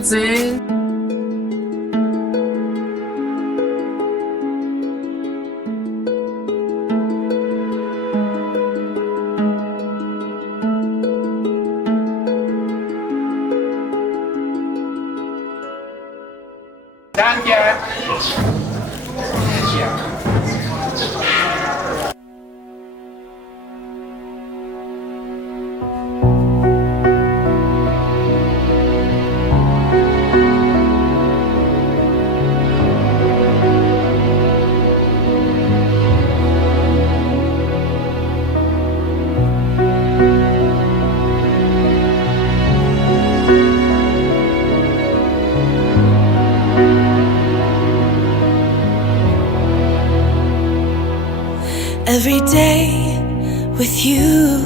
duit sih. Danke. Every day with you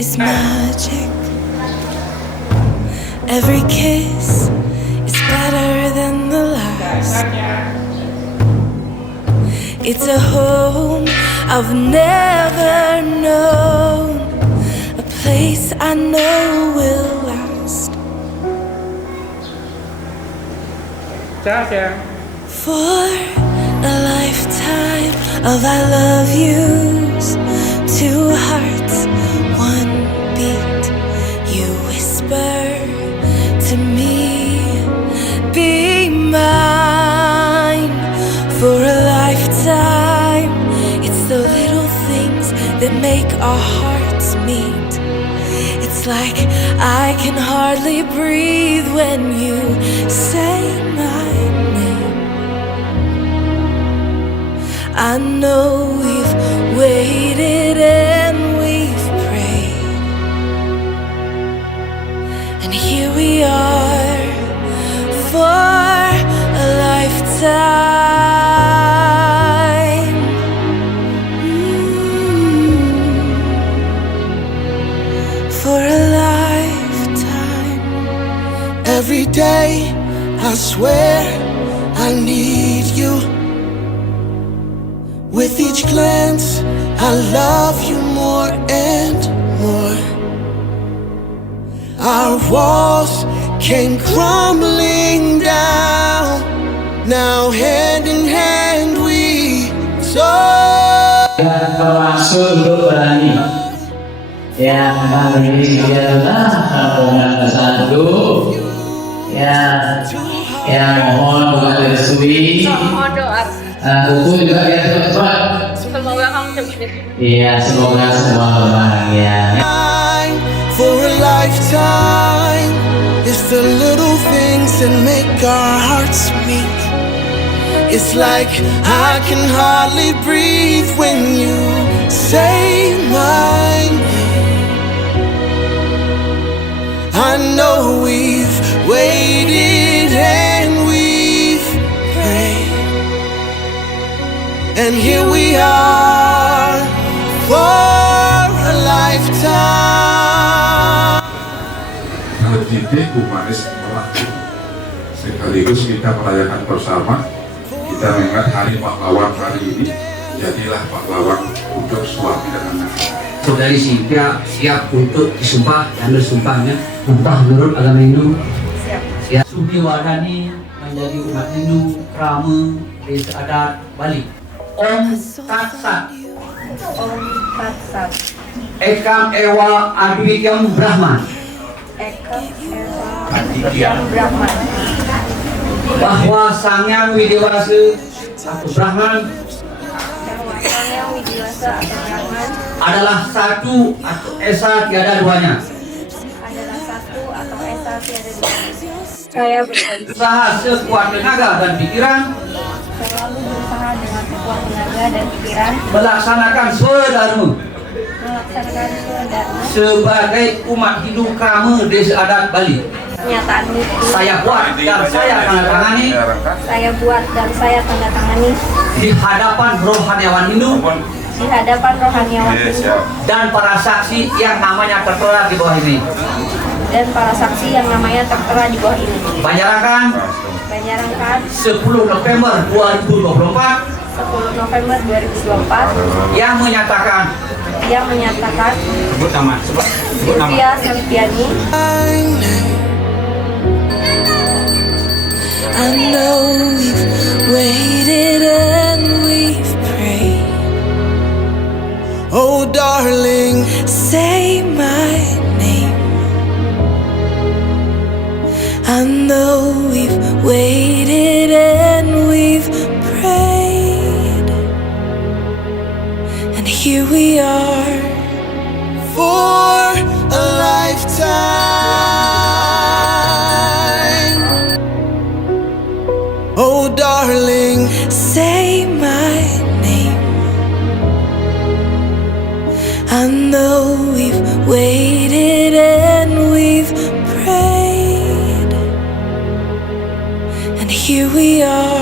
is magic. Every kiss is better than the last. It's a home I've never known, a place I know will last. For a lifetime of I love yous, two hearts, one beat. You whisper to me, be mine. For a lifetime, it's the little things that make our hearts meet. It's like I can hardly breathe when you say my name. I know we've waited and we've prayed, and here we are for a lifetime. For a lifetime. Every day I swear I need you. With each glance, I love you more and more. Our walls came crumbling down. Now hand in hand we soar. Termasuk Untuk Wadhani yang kami adalah rombongan satu yang mohon kepada Sudhi. Untuk juga ya cepat. Semoga kamu cepat. Iya, semoga semua bahagia. For a lifetime, it's the little things that make our hearts meet. It's like I can hardly breathe when you say my name. I know we've waited and we've prayed, and here we are for a lifetime. Mendidik humanis pelaku, sekaligus kita merayakan bersama. Kita mengingat hari pahlawan hari ini. Jadilah pahlawan untuk suami dan anak. Saudari Silvia siap untuk disumpah dan bersumpahnya sumpah menurut agama Hindu. Siap. Sudhi Wadhani menjadi umat Hindu Krama desa adat Bali. Om Tat Sat. Om Tat Sat. Ekam Ewa Adwikyam Brahman. Ekam Ewa Adwikyam Brahman. Bahwa Sangyang Widewasa atau Brahman adalah satu atau esa tiada duanya. Saya berusaha sekuat tenaga dan pikiran. Selalu berusaha dengan sekuat tenaga dan pikiran. Melaksanakan swdharma. Sebagai umat Hindu Krama desa adat Bali. Pernyataan itu saya buat dan saya tanda tangani. Saya buat dan saya tanda tangani Di hadapan rohaniawan Hindu. Di hadapan rohaniawan Hindu. Dan para saksi yang namanya tertera di bawah ini. Dan para saksi yang namanya tertera di bawah ini. Banjarangkan. 10 November 2024. 10 November 2024. Yang menyatakan. Sebut nama. Silvia Silviani I know we've waited and we've prayed. Oh, darling, Say my name. I know we've waited and we've prayed, and here we are. for a lifetime. Oh, darling, Say my name. I know we've waited and we've prayed, and here we are.